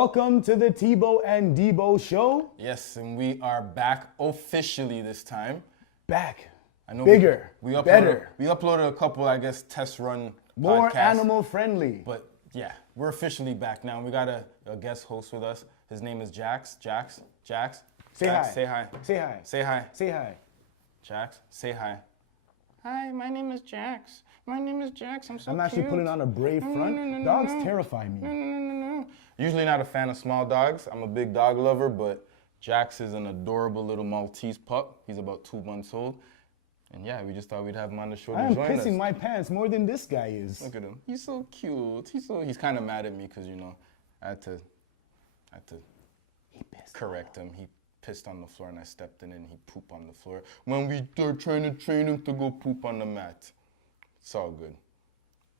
Welcome to the Tebow and Debo show. Yes, and we are back officially this time. Back. I know Bigger. we uploaded, better. We uploaded a couple, test run More podcasts. animal friendly. But yeah, we're officially back now. We got a guest host with us. His name is Jax. Jax. Say Jax, hi. Say hi. Say hi. Say hi. Say hi. Jax, say hi. Hi, my name is Jax. My name is Jax. I'm so I'm actually cute. putting on a brave front. No, Dogs no. terrify me. No. Usually not a fan of small dogs. I'm a big dog lover, but Jax is an adorable little Maltese pup. He's about 2 months old. And yeah, we just thought we'd have him on the show I to am join us. pissing my pants more than this guy is. Look at him. He's so cute. He's kind of mad at me because, I had to correct him. He pissed on the floor and I stepped in and he pooped on the floor. When we are trying to train him to go poop on the mat. It's all good.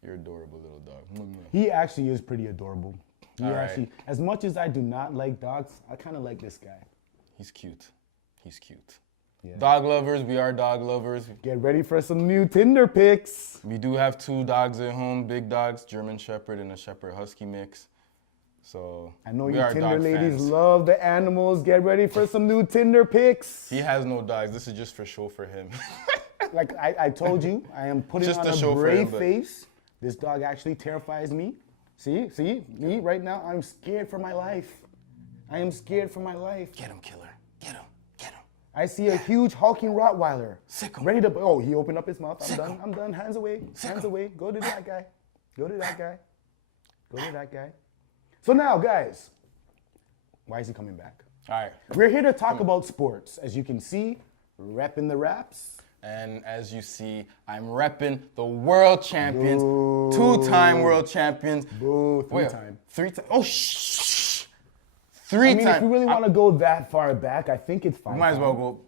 You're adorable little dog. He actually is pretty adorable. He All right. actually, as much as I do not like dogs, I kind of like this guy. He's cute. He's cute. Yeah. Dog lovers, we are dog lovers. Get ready for some new Tinder pics. We do have 2 dogs at home, big dogs, German Shepherd and a Shepherd Husky mix. So I know we you are Tinder dog ladies fans. love the animals. Get ready for some new Tinder pics. He has no dogs. This is just for show for him. Like I told you, I am putting Just on a a show for brave him, but- face. This dog actually terrifies me. See, me right now, I'm scared for my life. I am scared for my life. Get him, killer. Get him. Get him. I see a huge hulking Rottweiler. Sick 'em. Ready to, oh, he opened up his mouth. I'm Sick done, 'em. I'm done. Hands away, Sick hands 'em. away. Go to that guy. Go to that guy. Go to that guy. So now, guys, why is he coming back? All right. We're here to talk about sports. As you can see, repping the Raps. And as you see, I'm repping the world champions, Boo. 2-time world champions. Boo, Wait, three-time. 3 times. Oh, shh. I mean, 3 times. if you really want to go that far back, I think it's fine. Might as well go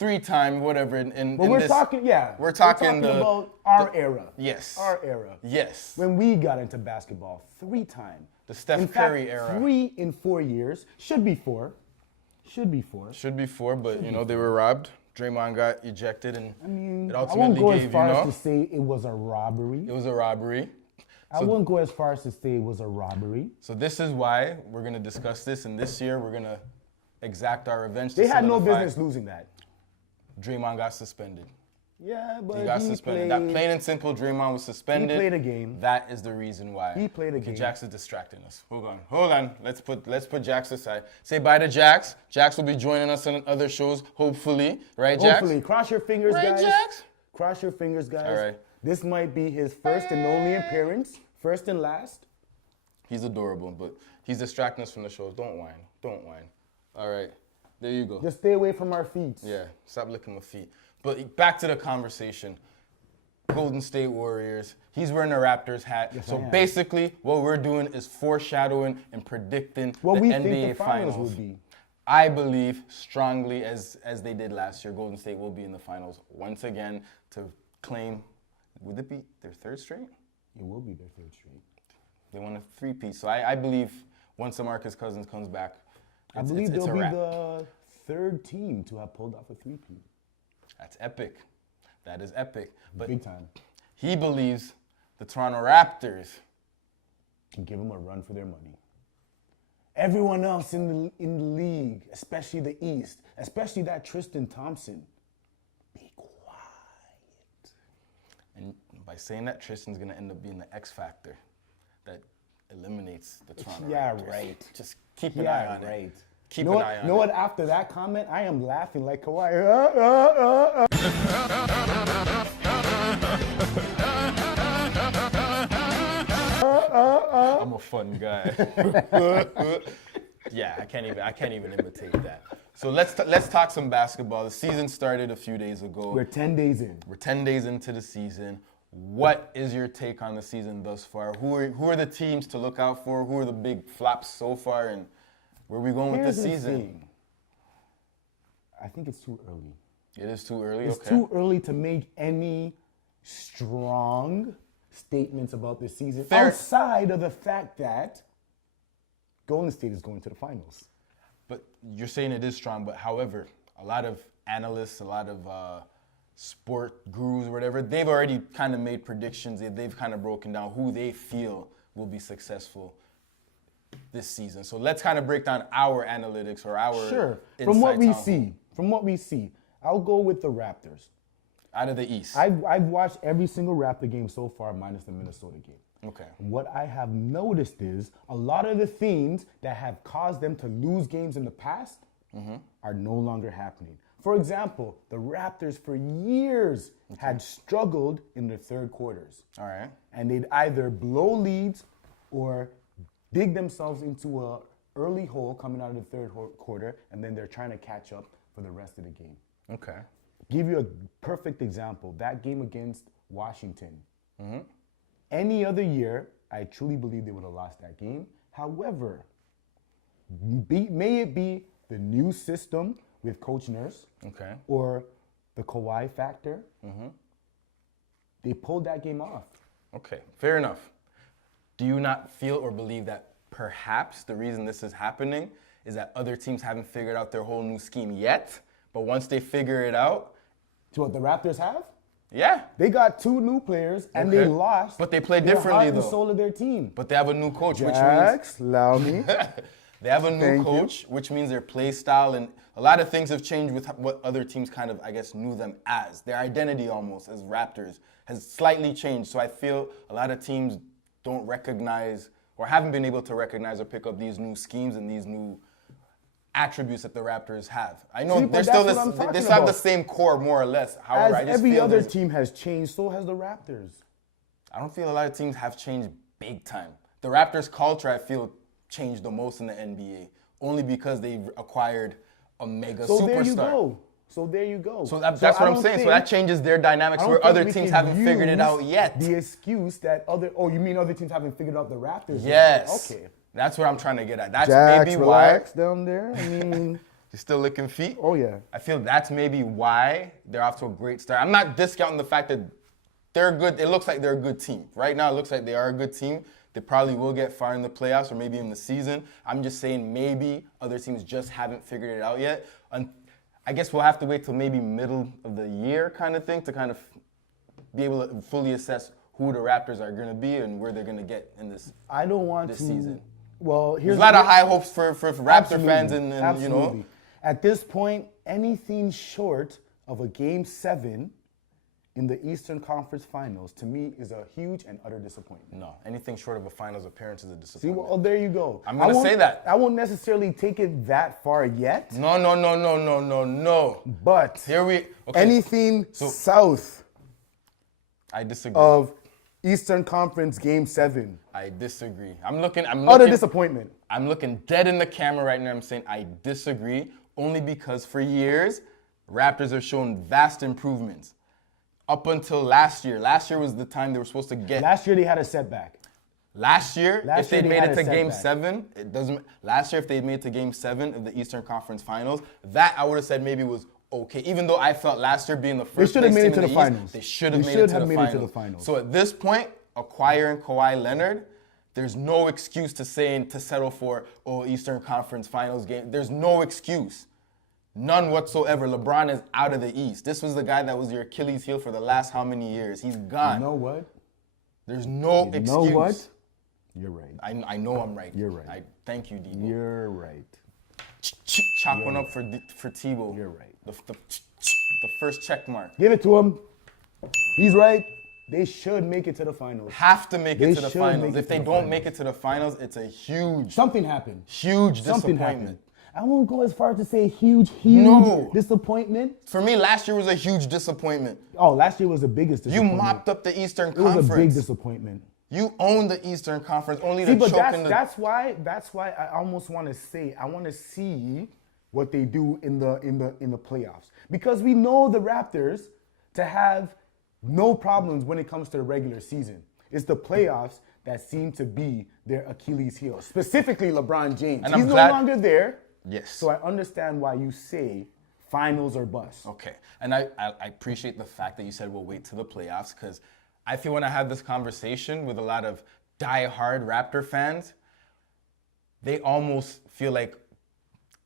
3-time, whatever. But in we're this, talking, yeah. We're talking about our era. Yes. Our era. Yes. When we got into basketball, 3-time. The Steph In Curry fact, era. 3 in 4 years. Should be 4. Should be 4. Should be 4, but they were robbed. Draymond got ejected, and I mean, it I won't ultimately go as gave, far as to say it was a robbery. it was a robbery. I wouldn't go as far as to say it was a robbery. So this is why we're going to discuss this, and this year we're going to exact our revenge. They to had no solidify. business losing that. Draymond got suspended. Yeah, but He got suspended. That plain and simple, Draymond was suspended. He played a game. That is the reason why. He played a Okay, game. Jax is distracting us. Hold on. Let's put Jax aside. Say bye to Jax. Jax will be joining us on other shows, hopefully. Right, Jax? Hopefully. Cross your fingers, Right, guys. Jax? Cross your fingers, guys. All right. This might be his first and only appearance. First and last. He's adorable, but he's distracting us from the shows. Don't whine. All right. There you go. Just stay away from our feet. Yeah, stop licking my feet. But back to the conversation. Golden State Warriors. He's wearing a Raptors hat. Yes, So I am. basically, what we're doing is foreshadowing and predicting What the we NBA think the finals would be. I believe strongly, as they did last year, Golden State will be in the finals once again to claim, would it be their 3rd straight? It will be their 3rd straight. They won a 3-peat. So I believe once DeMarcus Cousins comes back, I believe it's they'll a be wrap. the 3rd team to have pulled off a 3-peat. That's epic. That is epic. But Big time. he believes the Toronto Raptors Can give them a run for their money. Everyone else in the league, especially the East, especially that Tristan Thompson, be quiet. And by saying that, Tristan's going to end up being the X factor that eliminates the Toronto Yeah, Raptors. right. Just keep an eye Yeah, on right. it. Keep You know an eye what? on You know it. what? After that comment, I am laughing like Kawhi. I'm a fun guy. Yeah, I can't even imitate that. So let's talk some basketball. The season started a few days ago. We're 10 days in. We're 10 days into the season. What is your take on the season thus far? Who are the teams to look out for? Who are the big flops so far? And where are we going with Here's this the season? thing. I think it's too early. It is too early. It's Okay. too early to make any strong statements about this season Fair. outside of the fact that Golden State is going to the finals. But you're saying it is strong. But however, a lot of analysts, a lot of sport gurus or whatever, they've already kind of made predictions. They've kind of broken down who they feel will be successful this season. So let's kind of break down our analytics or our Sure. From what we insights see, I'll go with the Raptors. out of the East. I've watched every single Raptor game so far, minus the Minnesota game. Okay. What I have noticed is a lot of the things that have caused them to lose games in the past are no longer happening. For example, the Raptors for years had struggled in the third quarters. All right. And they'd either blow leads or dig themselves into a early hole coming out of the third quarter, and then they're trying to catch up for the rest of the game. Okay. Give you a perfect example. That game against Washington. Any other year, I truly believe they would have lost that game. However, may it be the new system with Coach Nurse Okay. or the Kawhi factor, they pulled that game off. Okay. Fair enough. Do you not feel or believe that perhaps the reason this is happening is that other teams haven't figured out their whole new scheme yet, but once they figure it out, To what the Raptors have? yeah. They got 2 new players and they Okay. lost. But they play their differently, heart and though. soul of their team. But they have a new coach, which means Jax, allow me. they have a new Thank you. coach, which means their play style and a lot of things have changed with what other teams kind of, I guess, knew them as. Their identity almost as Raptors has slightly changed. So I feel a lot of teams don't recognize or haven't been able to recognize or pick up these new schemes and these new attributes that the Raptors have. I know See, but they're that's still what I'm they talking still have the about. same core more or less. However, I As just every feel other there's- team has changed, so has the Raptors. I don't feel a lot of teams have changed big time. The Raptors culture, I feel, changed the most in the NBA, only because they've acquired a mega So superstar. there you go. So there you go. So that's I what I'm don't saying. So think- that changes their I dynamics don't where think other we teams can haven't figured it use out yet. The excuse that you mean other teams haven't figured out the Raptors yet? Yes. Okay. That's what I'm trying to get at. That's Jax, maybe relax down there. I mean, why. You're still licking feet? oh yeah. I feel that's maybe why they're off to a great start. I'm not discounting the fact that they're good. It looks like they're a good team. Right now, it looks like they are a good team. They probably will get far in the playoffs or maybe in the season. I'm just saying maybe other teams just haven't figured it out yet. And I guess we'll have to wait till maybe middle of the year kind of thing to kind of be able to fully assess who the Raptors are going to be and where they're going to get in this. I don't want This to. season. Well, There's here's a lot of high hopes for Raptor Absolutely, fans and you know. absolutely. At this point, anything short of a Game 7 in the Eastern Conference Finals, to me, is a huge and utter disappointment. No, anything short of a finals appearance is a See, disappointment. well, there you go. I'm gonna say that. I won't necessarily take it that far yet, No. but Here we. Okay. anything south I disagree. of Eastern Conference Game 7, I disagree. I'm looking. utter disappointment. I'm looking dead in the camera right now. I'm saying I disagree only because for years, Raptors have shown vast improvements. Up until last year. Last year was the time they were supposed to get. Last year they had a setback. Last year, Last if they year they made had it a to Game setback. 7, it doesn't. Last year, if they made it to Game 7 of the Eastern Conference Finals, that I would have said maybe was okay. Even though I felt last year being the first should have place made it team to in the East, finals. they should They have made should it to have the made it to finals. the finals. So at this point, acquiring Kawhi Leonard, there's no excuse to saying to settle for Eastern Conference Finals game. There's no excuse. None whatsoever. LeBron is out of the East. This was the guy that was your Achilles heel for the last how many years? He's gone. You know what? There's no You excuse. know what? You're right. I know I'm right. You're right. I thank you, Debo. You're right. Chalk one up for Tebow. You're right. The first check mark. Give it to him. He's right. They should make it to the finals. Have to make They it to the should finals. make it If to they the don't finals. make it to the finals, it's a huge, Something happened. huge Something disappointment. happened. I won't go as far as to say huge No. disappointment. For me, last year was a huge disappointment. Oh, last year was the biggest You disappointment. mopped up the Eastern It was Conference. a big disappointment. You own the Eastern Conference, only See, to but choke in the. that's why I almost want to say I want to see what they do in the playoffs, because we know the Raptors to have no problems when it comes to the regular season. It's the playoffs that seem to be their Achilles heel, specifically LeBron James. And I'm He's glad- no longer there. Yes. So I understand why you say finals or bust. Okay, and I appreciate the fact that you said we'll wait to the playoffs because I feel when I have this conversation with a lot of die-hard Raptor fans, they almost feel like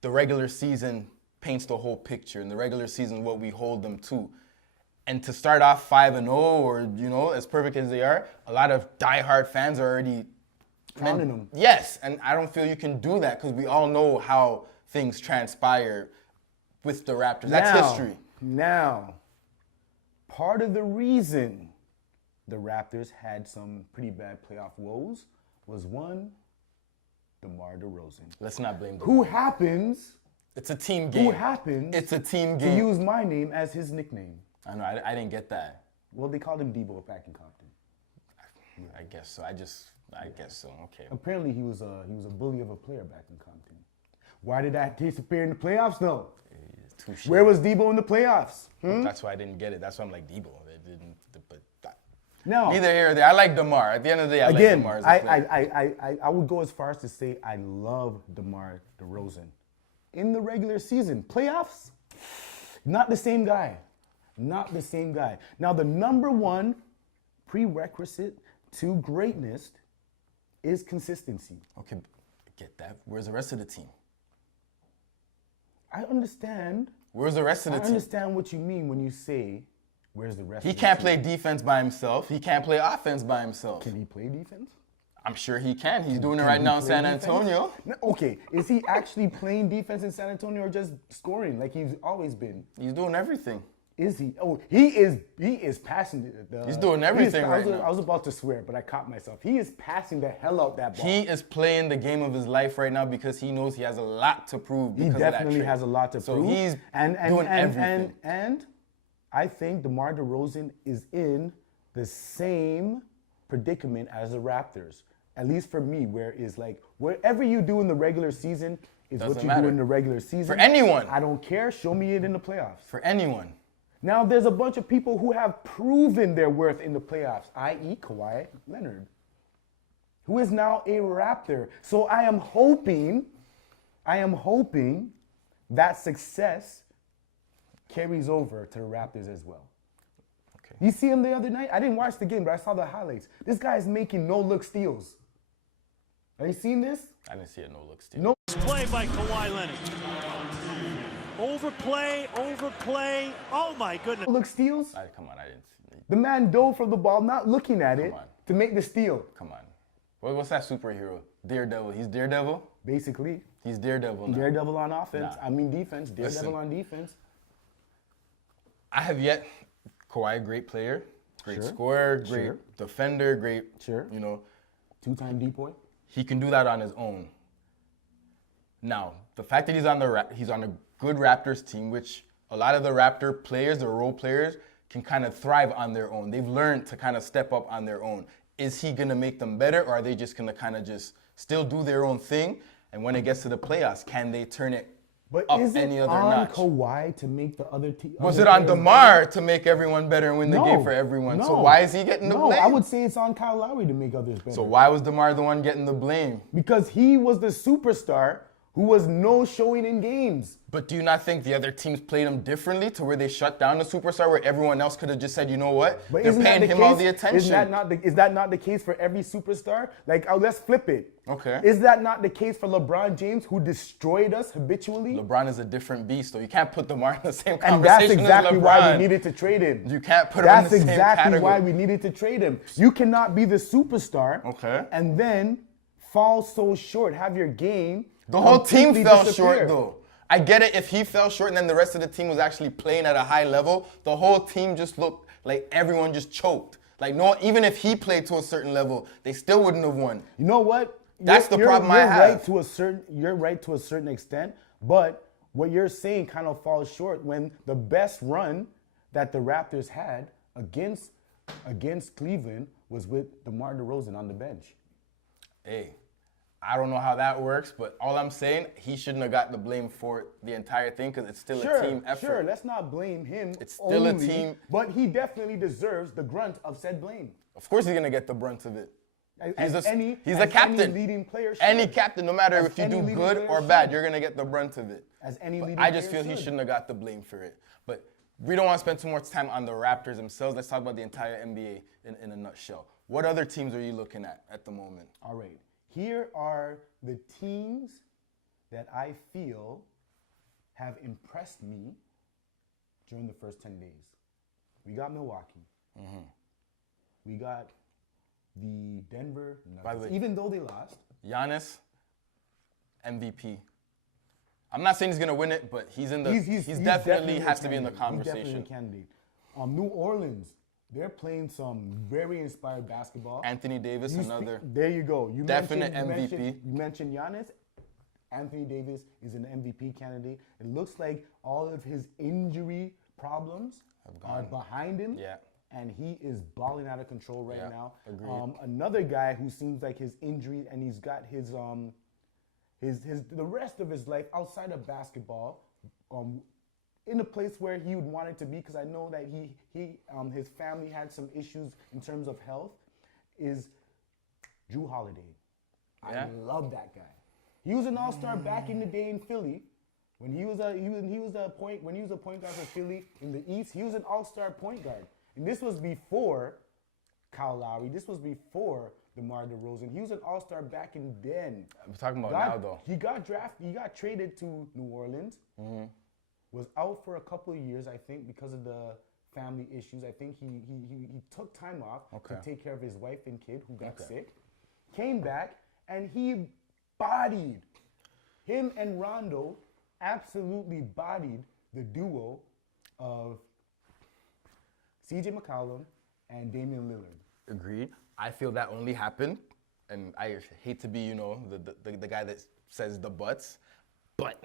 the regular season paints the whole picture, and the regular season is what we hold them to. And to start off 5-0, or as perfect as they are, a lot of die-hard fans are already crowning him. Yes, and I don't feel you can do that because we all know how things transpire with the Raptors. That's history. Now, part of the reason the Raptors had some pretty bad playoff woes was one, DeMar DeRozan. Let's not blame Who DeMar. happens It's a team game. Who happens It's a team to game. use my name as his nickname? I know, I didn't get that. Well, they called him Debo back in Compton. I guess so. I guess so. Okay. Apparently, he was a bully of a player back in Compton. Why did that disappear in the playoffs, though? Touche. Where was Debo in the playoffs? That's why I didn't get it. That's why I'm like Debo. No. Neither here or there. I like DeMar. At the end of the day, I like DeMar as a player. I would go as far as to say I love DeMar DeRozan. In the regular season, playoffs, not the same guy. Not the same guy. Now, the number one prerequisite to greatness is consistency. Okay, get that. Where's the rest of the team? I understand. Where's the rest of the I team? understand what you mean when you say, where's the rest He of the can't team? play defense by himself. He can't play offense by himself. Can he play defense? I'm sure he can. He's doing it Can right he now in play San defense? Antonio. No, okay, is he actually playing defense in San Antonio or just scoring like he's always been? He's doing everything. Is he? Oh, he is passing. He's doing everything right now. I was about to swear, but I caught myself. He is passing the hell out that ball. He is playing the game of his life right now because he knows he has a lot to prove. He Because of that definitely trade. has a lot to so prove. So he's doing everything. And I think DeMar DeRozan is in the same predicament as the Raptors. At least for me, where is like whatever you do in the regular season is what you do in the regular season. For anyone. I don't care. Show me it in the playoffs. For anyone. Now, there's a bunch of people who have proven their worth in the playoffs, i.e. Kawhi Leonard, who is now a Raptor. So I am hoping that success carries over to the Raptors as well. Okay. You see him the other night? I didn't watch the game, but I saw the highlights. This guy is making no-look steals. Have you seen this? I didn't see a no-look steal. No. Play by Kawhi Leonard. Overplay. Oh my goodness. Look steals? Come on, I didn't see. The man dove for the ball, not looking at it, to make the steal. Come on. What's that superhero? Daredevil. He's Daredevil? Basically. He's Daredevil now. Daredevil on offense. Nah. I mean defense. Daredevil Listen. on defense. I have yet. Kawhi, great player, great Sure. scorer, great Sure. defender, great. Sure. You know, Two-time D-boy. he can do that on his own. Now, the fact that he's on a good Raptors team, which a lot of the Raptor players, the role players, can kind of thrive on their own. They've learned to kind of step up on their own. Is he going to make them better, or are they just going to kind of just still do their own thing? And when it gets to the playoffs, can they turn it But up is it any other on notch? Kawhi to make the other team? Was it on DeMar to make everyone better and win the game for everyone? No. So why is he getting the blame? No, I would say it's on Kyle Lowry to make others better. So why was DeMar the one getting the blame? Because he was the superstar who was no showing in games. But do you not think the other teams played him differently to where they shut down the superstar, where everyone else could have just said, you know what, But they're isn't that paying the him all case? the attention? Is that not the case for every superstar? Like, let's flip it. Okay. Is that not the case for LeBron James, who destroyed us habitually? LeBron is a different beast, though. You can't put DeMar in the same And conversation that's exactly as LeBron. why we needed to trade him. You can't put him in the same category. That's exactly why we needed to trade him. You cannot be the superstar and then fall so short, have your game. The whole team completely fell disappear. short, though. I get it if he fell short and then the rest of the team was actually playing at a high level. The whole team just looked like everyone just choked. Like, no, even if he played to a certain level, they still wouldn't have won. You know what? That's the problem I have. You're right to a certain extent, but what you're saying kind of falls short when the best run that the Raptors had against Cleveland was with DeMar DeRozan on the bench. Hey, I don't know how that works, but all I'm saying, he shouldn't have got the blame for the entire thing because it's still a team effort. Sure, let's not blame him. It's still only, a team. But he definitely deserves the grunt of said blame. Of course he's going to get the brunt of it. He's a captain. Any leading player should. Any captain, no matter if you do any good leading or player bad, should. you're going to get the brunt of it. As any But leading I just player feel he should. shouldn't have got the blame for it. But we don't want to spend too much time on the Raptors themselves. Let's talk about the entire NBA in a nutshell. What other teams are you looking at the moment? All right. Here are the teams that I feel have impressed me during the first 10 days. We got Milwaukee. We got the Denver Nuggets. By the way- Even though they lost, Giannis, MVP. I'm not saying he's gonna win it, but he's in the. He's definitely has to be in the He's conversation. definitely a candidate. New Orleans, they're playing some very inspired basketball. Anthony Davis, another. There you go. You Definite mentioned, MVP. You mentioned Giannis. Anthony Davis is an MVP candidate. It looks like all of his injury problems are behind him. Yeah. And he is balling out of control right Yeah, now. agreed. Another guy who seems like his injury and he's got his the rest of his life outside of basketball, in a place where he would want it to be, because I know that his family had some issues in terms of health, is Drew Holiday. Yeah. I love that guy. He was an all-star back in the day in Philly. When he was a point guard for Philly in the East, he was an all-star point guard. And this was before Kyle Lowry. This was before DeMar DeRozan. He was an all-star back in then. I'm talking about now though. He got drafted. He got traded to New Orleans. Was out for a couple of years, I think, because of the family issues. I think he took time off to take care of his wife and kid who got sick. Came back and he bodied. Him and Rondo absolutely bodied the duo of CJ McCollum and Damian Lillard. Agreed. I feel that only happened, and I hate to be, the guy that says the buts, but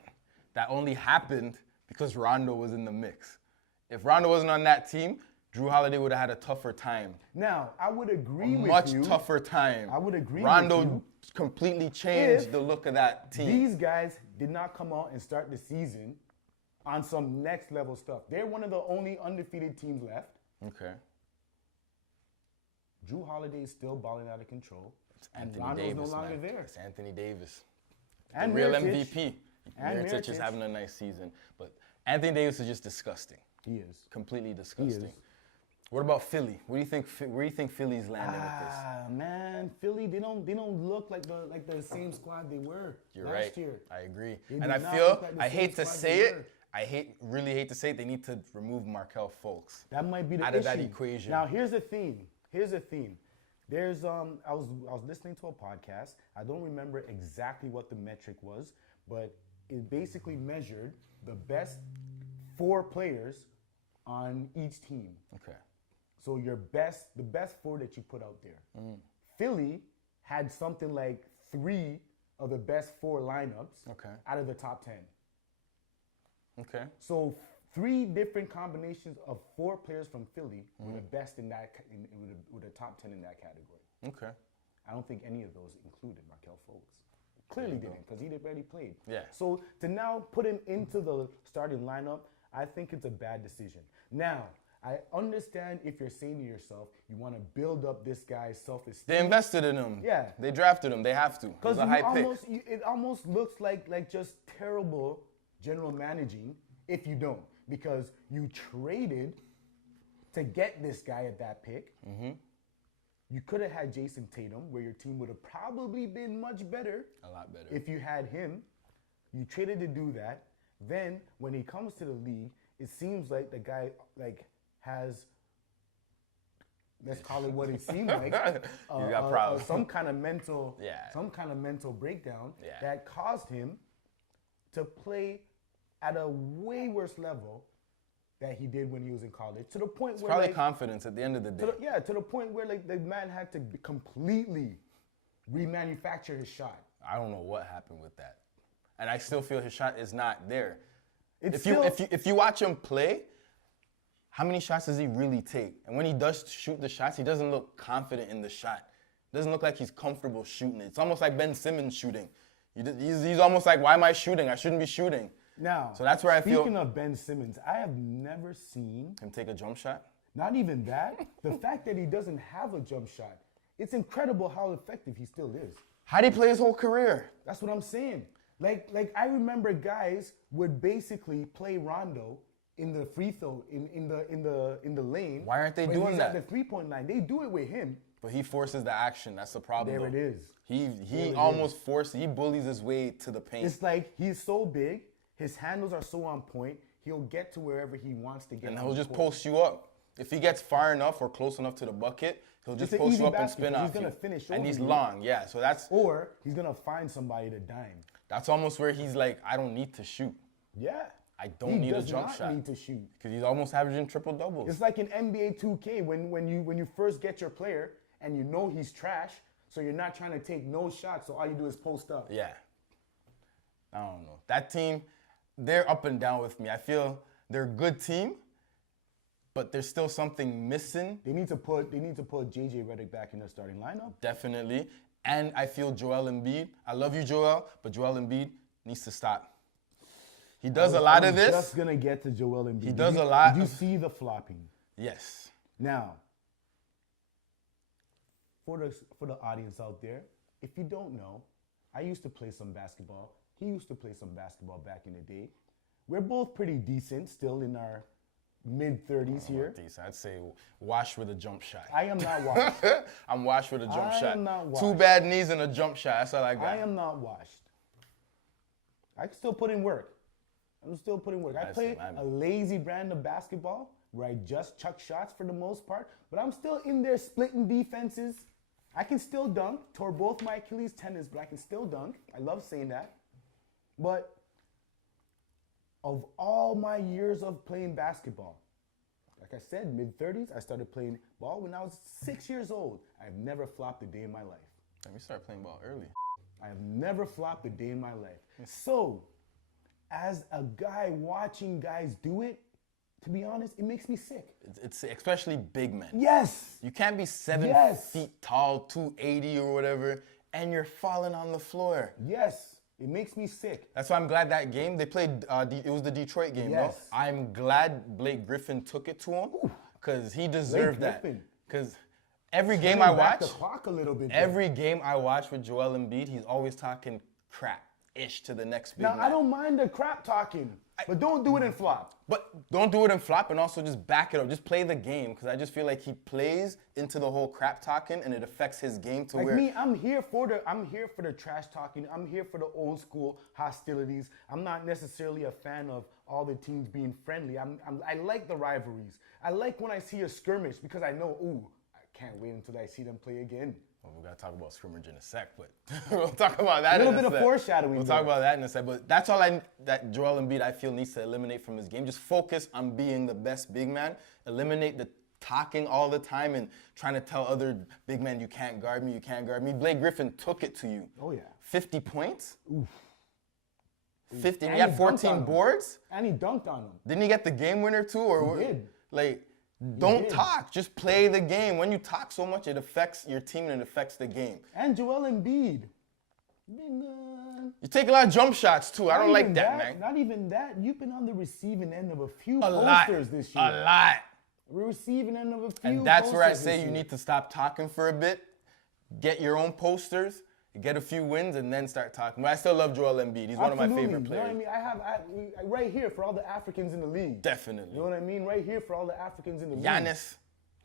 that only happened because Rondo was in the mix. If Rondo wasn't on that team, Drew Holiday would have had a tougher time. Now, I would agree with Much you. tougher time. I would agree Rondo with you. completely changed If the look of that team. These guys did not come out and start the season on some next level stuff. They're one of the only undefeated teams left. Okay. Drew Holiday is still balling out of control. And Anthony Rondo's Davis, no longer man. there. It's Anthony Davis. And the real Mirotic. MVP. And Mirotic is Mirotic. having a nice season. But Anthony Davis is just disgusting. He is. Completely disgusting. is. What about Philly? Where do you think Philly's landing with this? Man, Philly, they don't look like the same squad they were You're last right. year. I agree. They And do I not feel, look like the I same hate to squad say they it, were. really hate to say it, they need to remove Markelle Fultz. That might be the out issue. of that equation. Now here's the theme. There's I was listening to a podcast. I don't remember exactly what the metric was, but it basically measured the best 4 players on each team. Okay. So the best 4 that you put out there. Philly had something like 3 of the best 4 lineups out of the top 10. Okay. So 3 different combinations of 4 players from Philly were the best in that with the top 10 in that category. Okay. I don't think any of those included Markelle Fultz. Clearly didn't, because he already played. Yeah. So to now put him into the starting lineup, I think it's a bad decision. Now, I understand if you're saying to yourself, you want to build up this guy's self-esteem. They invested in him. Yeah. They drafted him. They have to. It was a high pick. It almost looks like just terrible general managing if you don't, because you traded to get this guy at that pick. You could have had Jason Tatum, where your team would have probably been much better. A lot better. If you had him. You traded to do that. Then when he comes to the league, it seems like the guy has, let's call it what it seemed like, You got problems. some kind of mental breakdown Yeah. that caused him to play at a way worse level that he did when he was in college, to the point where Probably confidence at the end of the day. to the point where the man had to completely remanufacture his shot. I don't know what happened with that. And I still feel his shot is not there. It's If you watch him play, how many shots does he really take? And when he does shoot the shots, he doesn't look confident in the shot. It doesn't look like he's comfortable shooting it. It's almost like Ben Simmons shooting. He's almost like, why am I shooting? I shouldn't be shooting. Now, So that's where I feel- Speaking of Ben Simmons, I have never seen, Him take a jump shot? not even that, the fact that he doesn't have a jump shot. It's incredible how effective he still is. How'd he play his whole career? That's what I'm saying. Like I remember guys would basically play Rondo in the free throw in the lane. Why aren't they when doing he's that? At the 3-point line. They do it with him. But he forces the action. That's the problem. There though. it is. He almost he bullies his way to the paint. It's like he's so big, his handles are so on point, he'll get to wherever he wants to get. And on he'll the just court. post you up. If he gets far enough or close enough to the bucket, He'll just It's an post easy you up and basket spin 'cause off he's gonna you. finish And over he's you. long, yeah. So Or he's gonna find somebody to dime. that's almost where he's like, I don't need to shoot. Yeah. I don't need a jump He does shot. not need to shoot. Because he's almost averaging triple doubles. It's like in NBA 2K when you first get your player and you know he's trash, so you're not trying to take no shots, so all you do is post up. Yeah. I don't know. That team, they're up and down with me. I feel they're a good team, but there's still something missing. They need to put JJ Redick back in their starting lineup. Definitely. And I feel Joel Embiid. I love you, Joel, but Joel Embiid needs to stop. He does a lot of this. Just gonna get to Joel Embiid. He does a lot. Did you see the flopping? Yes. Now, for the audience out there, if you don't know, I used to play some basketball. He used to play some basketball back in the day. We're both pretty decent, still in our mid-30s here. I'd say wash with a jump shot. I am not washed. I'm washed with a jump I shot. am not Two washed. bad knees and a jump shot. That's all I got. I am not washed. I can still put in work. I'm still putting work. I play a lazy brand of basketball where I just chuck shots for the most part, but I'm still in there splitting defenses. I can still dunk. Tore both my Achilles tendons, but I can still dunk. I love saying that. But of all my years of playing basketball, like I said, mid-30s, I started playing ball when I was 6 years old. I've never flopped a day in my life. Let me start playing ball early. I have never flopped a day in my life. So, as a guy watching guys do it, to be honest, it makes me sick. It's especially big men. Yes. You can't be 7 Yes. feet tall, 280 or whatever, and you're falling on the floor. Yes. It makes me sick. That's why I'm glad that game, they played, it was the Detroit game, Yes. no? I'm glad Blake Griffin took it to him, because he deserved that. Griffin. Because every game Turning I back watch, the clock a little bit. every game I watch with Joel Embiid, he's always talking crap-ish to the next big Now, man. I don't mind the crap talking, but don't do it in flop. But don't do it in flop, and also just back it up. Just play the game, because I just feel like he plays into the whole crap talking, and it affects his game to Like where. me, I'm here for the trash talking. I'm here for the old school hostilities. I'm not necessarily a fan of all the teams being friendly. I like the rivalries. I like when I see a skirmish because I know, ooh, I can't wait until I see them play again. Well, we gotta talk about scrimmage in a sec, but we'll talk about that. A little in bit of sec. foreshadowing We'll there. talk about that in a sec. But that's all that Joel Embiid I feel needs to eliminate from his game. Just focus on being the best big man. Eliminate the talking all the time and trying to tell other big men you can't guard me, you can't guard me. Blake Griffin took it to you. Oh yeah. 50 points. Oof. 50. And He had he dunked 14 on him. boards. And he dunked on him. Didn't he get the game winner too? Or He did. Like, don't did. talk. Just play the game. When you talk so much, it affects your team and it affects the game. And Joel Embiid. You take a lot of jump shots too. I don't like that, man. Not even that. You've been on the receiving end of a few A lot. posters this year. A lot. We're receiving end of a few And that's where I posters say this you year. need to stop talking for a bit, get your own posters, get a few wins, and then start talking. But I still love Joel Embiid. He's one of my Absolutely. favorite You know players. what I mean? I right here for all the Africans in the league. Definitely. You know what I mean? Right here for all the Africans in the league. Giannis,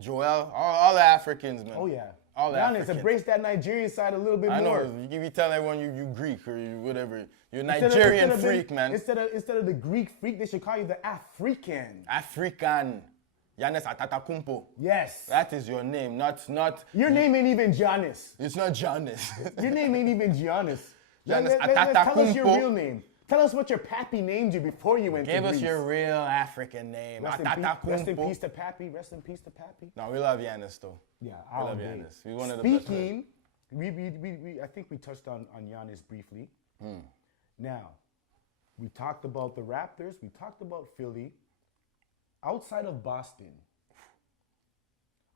Joel, all the Africans, man. Oh, yeah. All the Giannis, Africans. embrace that Nigerian side a little bit I more. know. You be telling everyone you Greek or you whatever. You're a Instead of- Nigerian instead of freak, being- man. Instead of the Greek freak, they should call you the African. African. Giannis Antetokounmpo. Yes. That is your name, not. Your name ain't even Giannis. It's not Giannis. Your name ain't even Giannis. Giannis Tell us your Antetokounmpo. real name. Tell us what your pappy named you before you went to Give us Greece. your real African name. Rest in Antetokounmpo. peace to Pappy. Rest in peace to Pappy. No, we love Giannis though. Yeah, We love Giannis. He's one of the best players. Speaking, I think we touched on Giannis briefly. Now, we talked about the Raptors. We talked about Philly. Outside of Boston,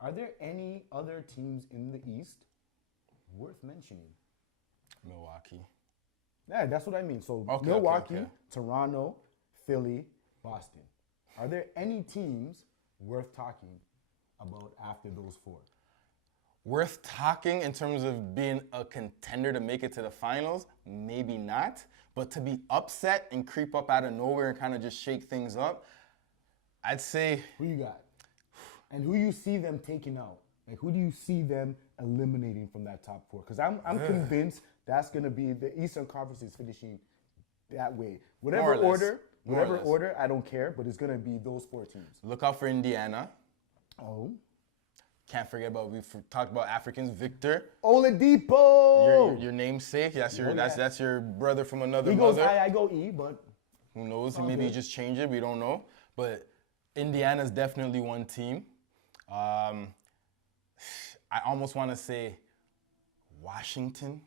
are there any other teams in the East worth mentioning? Milwaukee. Yeah, that's what I mean. So Okay, Milwaukee, okay. Toronto, Philly, Boston. Are there any teams worth talking about after those four? Worth talking in terms of being a contender to make it to the finals? Maybe not. But to be upset and creep up out of nowhere and kind of just shake things up, I'd say Who you got? And who you see them taking out? Like, who do you see them eliminating from that top four? Because I'm convinced that's going to be the Eastern Conference is finishing that way. Whatever More or less. More or less. order, I don't care, but it's going to be those four teams. look out for Indiana. Oh. Can't forget about, we've talked about Africans. Victor, Oladipo. your namesake. That's your Oh, yeah. that's your brother from another He goes mother. I go E, but Who knows? All Maybe he good. just changed it. We don't know. But Indiana's definitely one team. I almost want to say Washington.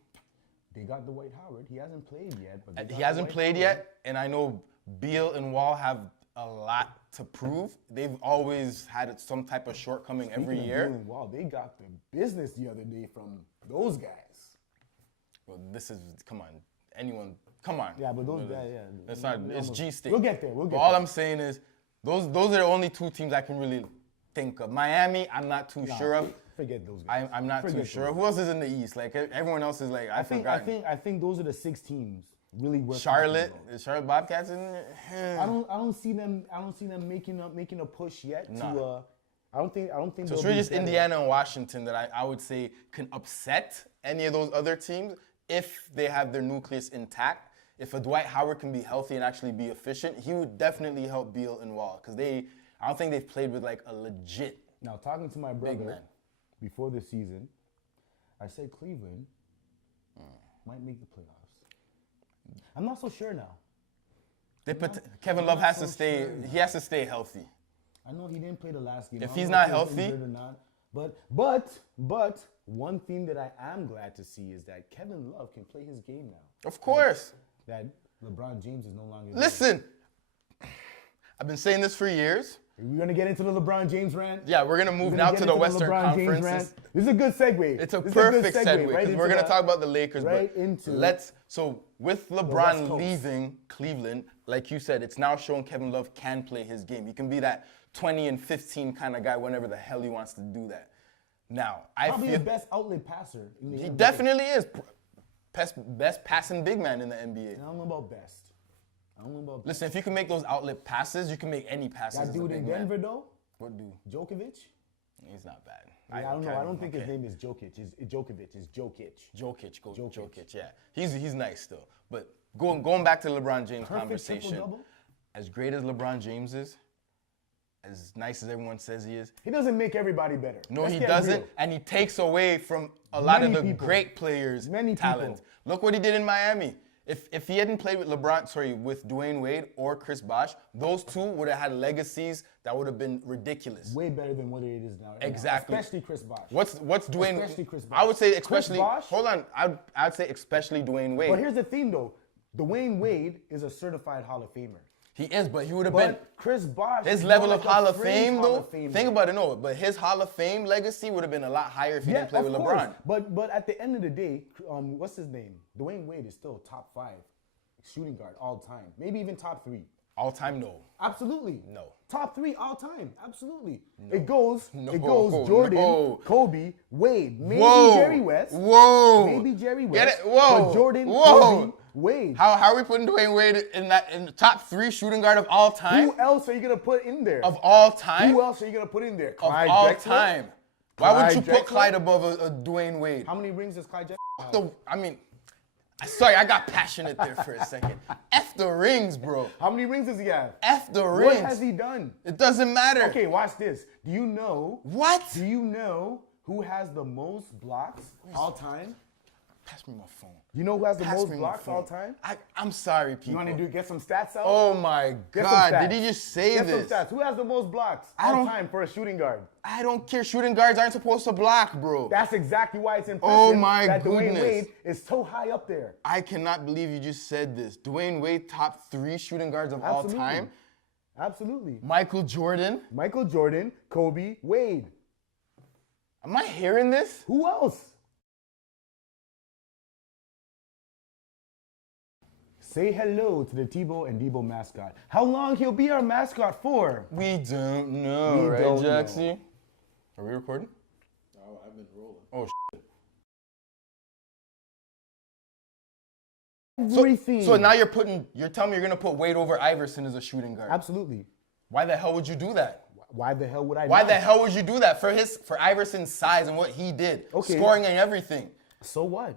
they got Dwight Howard. He hasn't played yet. But they He got hasn't Dwight played Howard. yet, and I know Beal and Wall have a lot to prove. They've always had some type of shortcoming every Speaking of year. doing well, they got the business the other day from those guys. Well, this is, come on, anyone, come on. Yeah, but those guys, yeah. It's not, it's almost- G-State. We'll get there, we'll But get all there. I'm saying is, those are the only two teams I can really think of. Miami, I'm not too sure of. Forget those guys. I'm not too Forget sure. those Who else is in the East? Like, everyone else is like, I think those are the 6 teams really worth Charlotte, talking about. is Charlotte Bobcats in there? I don't see them making a push yet Nah. I don't think So they'll it's really be just better. Indiana and Washington that I would say can upset any of those other teams if they have their nucleus intact. If a Dwight Howard can be healthy and actually be efficient, he would definitely help Beal and Wall because I don't think they've played with like a legit. Now, talking to my brother man. before the season, I said Cleveland might make the playoffs. I'm not so sure now. Kevin Love has to so stay. sure. He has to stay healthy. I know he didn't play the last game. If I don't he's know not he was healthy- injured or not. But one thing that I am glad to see is that Kevin Love can play his game now. Of course. That LeBron James is no longer there. Listen, I've been saying this for years. We're gonna get into the LeBron James rant. Yeah, we're gonna move We're now gonna to get the into Western LeBron James Conference. rant. This is a good segue. It's a This is perfect good segue because into we're gonna the- talk about the Lakers. right but into so with West LeBron Coast. leaving Cleveland, like you said, it's now shown Kevin Love can play his game. He can be that 20 and 15 kind of guy whenever the hell he wants to do that. Now, I Probably feel the best outlet passer in the he NBA. definitely is best passing big man in the NBA. I don't know about best. I don't know about best. Listen, if you can make those outlet passes, you can make any passes. That as a dude big in man. Denver though, What do? Djokovic. He's not bad. I don't know. I don't think his okay. name is Jokic. It's Djokovic. It's Jokic. Jokic, yeah. He's nice still. But going back to the LeBron James Perfect conversation, triple-double. as great as LeBron James is, as nice as everyone says he is, He doesn't make everybody better. no, Let's he get doesn't, real. and he takes away from a lot Many of the people. great players' Many talent. people. Look what he did in Miami. If he hadn't played with with Dwayne Wade or Chris Bosh, those two would have had legacies that would have been ridiculous. Way better than what it is now. Exactly. Especially Chris Bosh. What's Dwayne? Especially Chris Bosh. I would say Chris especially. Bosh? Hold on, I'd say especially Dwayne Wade. But here's the thing, though. Dwayne Wade is a certified Hall of Famer. He is, but he would have been But Chris Bosh his is level more of like a Hall of fringe Fame, Hall though. of Famer. Think about it, no. But his Hall of Fame legacy would have been a lot higher if he didn't play of with course. LeBron. But at the end of the day, what's his name? Dwayne Wade is still top 5 shooting guard all time. Maybe even top 3. All time, no. Absolutely. No. Top 3 all time. Absolutely. It goes No, Jordan, no. Kobe, Wade, maybe Whoa. Jerry West. Whoa. Maybe Jerry Get West. it? Whoa. But Jordan, Whoa. Kobe, Wade. How are we putting Dwayne Wade in the top 3 shooting guard of all time? Who else are you gonna put in there? Of all time? Who else are you gonna put in there? Of Clyde all Drexler? time. Why would Clyde you put Drexler? Clyde above a Dwayne Wade? How many rings does Clyde Drexler have? I mean, sorry, I got passionate there for a second. F the rings, bro. How many rings does he have? F the rings. What has he done? It doesn't matter. Okay, watch this. Do you know who has the most blocks all time? Pass me my phone. You know who has the Pass most me my blocks phone. all time? I'm sorry, people. You want to get some stats out? Oh my Get some God! stats. Did he just say Get this? some stats. Who has the most blocks I all don't- time for a shooting guard? I don't care. Shooting guards aren't supposed to block, bro. That's exactly why it's impressive Oh my that Dwayne goodness. Wade is so high up there. I cannot believe you just said this. Dwayne Wade, top 3 shooting guards of all Absolutely. time. Absolutely. Michael Jordan. Michael Jordan, Kobe, Wade. Am I hearing this? Who else? Say hello to the Tebow and Debo mascot. How long he'll be our mascot for? We don't know, We right, don't know. Jaxie? Are we recording? Oh, I've been rolling. Oh, Everything. So now you're telling me you're gonna put Wade over Iverson as a shooting guard. Absolutely. Why the hell would you do that? Why the hell would I Why not? the hell would you do that for Iverson's size and what he did, Okay. scoring and everything? So what?